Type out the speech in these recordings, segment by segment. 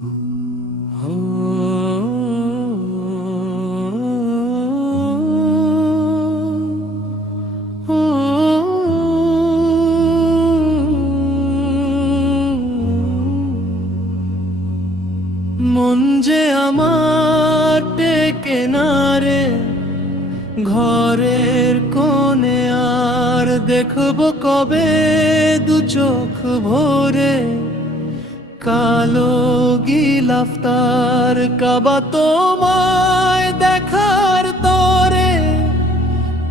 মন যে আমার টেকে না রে, ঘরের কোণে আর দেখবো কবে দু চোখ ভরে। কালো গিলাফতার কাবা তোমায় দেখার তরে,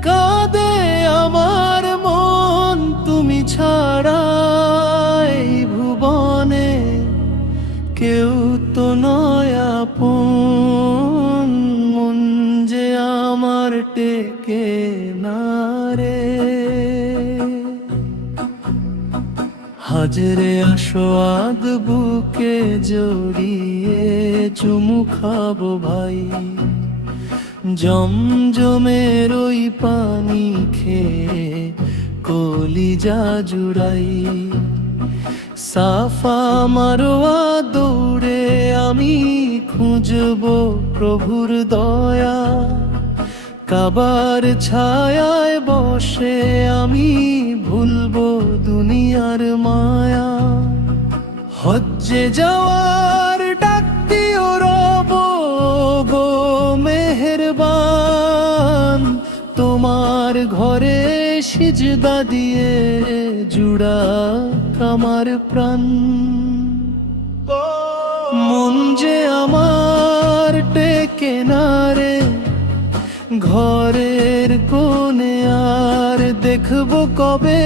কাঁদে আমার মন তুমি ছাড়া এই ভুবনে কেউ তো নয় আপন। মন যে আমার টেকে না রে। হাজরে আসোয়াদ বুকে জড়িয়ে চুমু খাবো ভাই, জমজমের ওই পানি খেয়ে কলিজা জুড়াই। সাফা মারোয়া দৌড়ে আমি খুঁজবো প্রভুর দয়া, কাবার ছায়ায় বসে আমি ভুলবো দুনিয়ার মায়া। হজ্জে যাওয়ার ডাক দিও রব গো মেহেরবান, তোমার ঘরে সিজদা দিয়ে জুড়া আমার প্রাণ। মন যে আমার টেকে না রে, ঘরের কোণে আর দেখবো কবে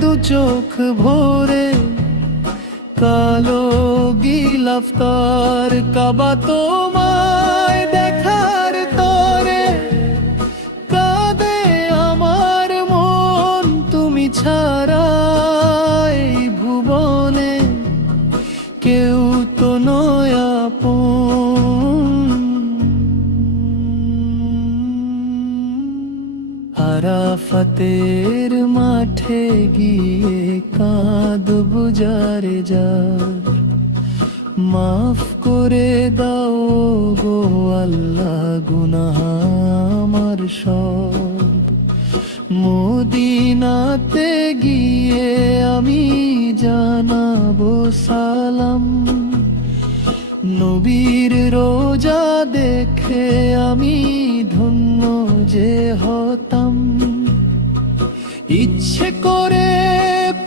দু চোখ ভরে। কালো গিলাফতার কাবা তোমায় দেখার তরে, কাঁদে আমার মন তুমি ছাড়া এই ভুবনে কেউ তো নয় আপন। আরাফাতের মাঠে গিয়ে কাঁদবো যারে যার, মাফ করে দাও গো আল্লাহ গুনাহ আমার সব। মদিনাতে গিয়ে আমি জানাবো সালাম, নবীর রোজা দেখে আমি ধন্য যে হতাম। ইচ্ছে করে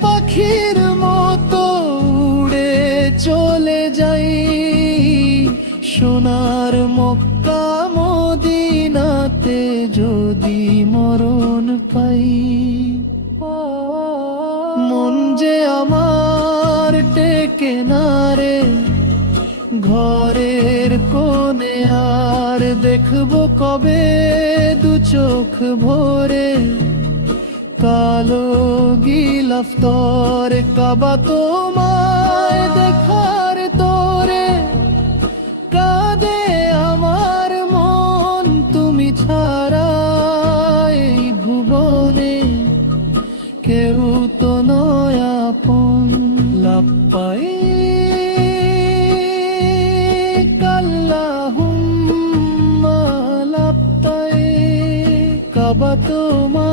পাখির মতো উড়ে চলে যাই, সোনার মক্কা মদিনাতে যদি মরণ পাই। মন যে আমার টেকে না রে, ঘরের কোণে আর দেখবো কবে দু চোখ ভরে। কালো গিলাফতার কাবা তোমায় দেখার তরে, কাঁদে আমার মন তুমি ছাড়া এই ভুবনে কেউ তো নয় আপন। লাব্বাইক আল্লাহুম্মা লাব্বাইক, কাবা তোমায়